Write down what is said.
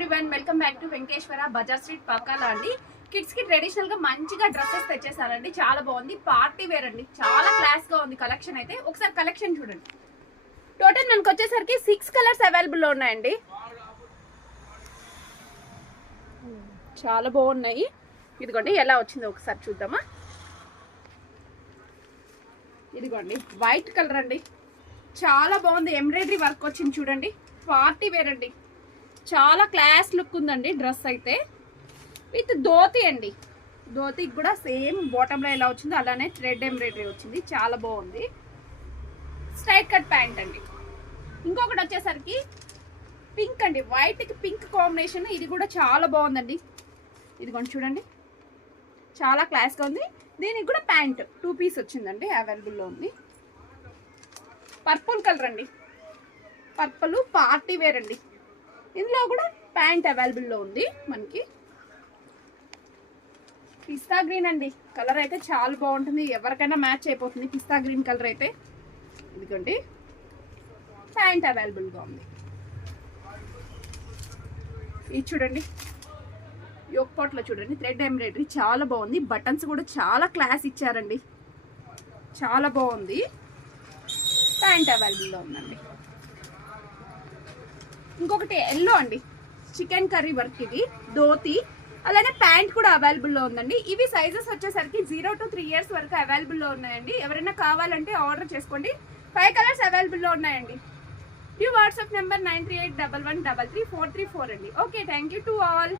Everyone, welcome back to Venkateswara Bazar street పక్కాల అండి. Kids కి ట్రెడిషనల్ గా మంచిగా డ్రెస్సెస్ తెచ్చేసారండి. చాలా బాగుంది, పార్టీ వేర్ అండి. చాలా క్లాస్ గా ఉంది కలెక్షన్ అయితే. ఒకసారి కలెక్షన్ చూడండి. టోటల్ మనకు వచ్చేసరికి 6 కలర్స్ అవైలబుల్ లో ఉన్నాయండి. చాలా బాగున్నాయి. ఇదిగోండి ఎలా వచ్చిందో ఒకసారి చూద్దామా. ఇదిగోండి వైట్ కలర్ అండి, చాలా బాగుంది. ఎంబ్రాయిడరీ వర్క్ వచ్చింది చూడండి. పార్టీ వేర్ అండి, చాలా క్లాస్ లుక్ ఉందండి. డ్రెస్ అయితే విత్ ధోతి అండి. ధోతికి కూడా సేమ్ బాటంలో ఎలా వచ్చిందో అలానే థ్రెడ్ ఎంబ్రాయిడరీ వచ్చింది. చాలా బాగుంది. స్ట్రైట్ కట్ ప్యాంట్ అండి. ఇంకొకటి వచ్చేసరికి పింక్ అండి, వైట్కి పింక్ కాంబినేషన్. ఇది కూడా చాలా బాగుందండి. ఇదిగోండి చూడండి, చాలా క్లాస్గా ఉంది. దీనికి కూడా ప్యాంట్ 2 పీస్ వచ్చిందండి, అవైలబుల్లో ఉంది. పర్పుల్ కలర్ అండి, పర్పుల్ పార్టీ వేర్ అండి. ఇందులో కూడా ప్యాంట్ అవైలబుల్లో ఉంది మనకి. పిస్తా గ్రీన్ అండి, కలర్ అయితే చాలా బాగుంటుంది. ఎవరికైనా మ్యాచ్ అయిపోతుంది పిస్తా గ్రీన్ కలర్ అయితే. ఎందుకంటే ప్యాంట్ అవైలబుల్గా ఉంది. ఇది చూడండి, యోక్ పాట్లో చూడండి థ్రెడ్ ఎంబ్రాయిడరీ చాలా బాగుంది. బటన్స్ కూడా చాలా క్లాస్ ఇచ్చారండి, చాలా బాగుంది. ప్యాంట్ అవైలబుల్లో ఉందండి. ఇంకొకటి ఎల్లో అండి, చికెన్ కర్రీ వర్క్. ఇది ధోతి, అలానే ప్యాంట్ కూడా అవైలబుల్లో ఉందండి. ఇవి సైజెస్ వచ్చేసరికి 0 to 3 years వరకు అవైలబుల్లో ఉన్నాయండి. ఎవరైనా కావాలంటే ఆర్డర్ చేసుకోండి. 5 కలర్స్ అవైలబుల్లో ఉన్నాయండి. ఈ వాట్సాప్ నెంబర్ 9381133434 అండి. Okay, thank you to all.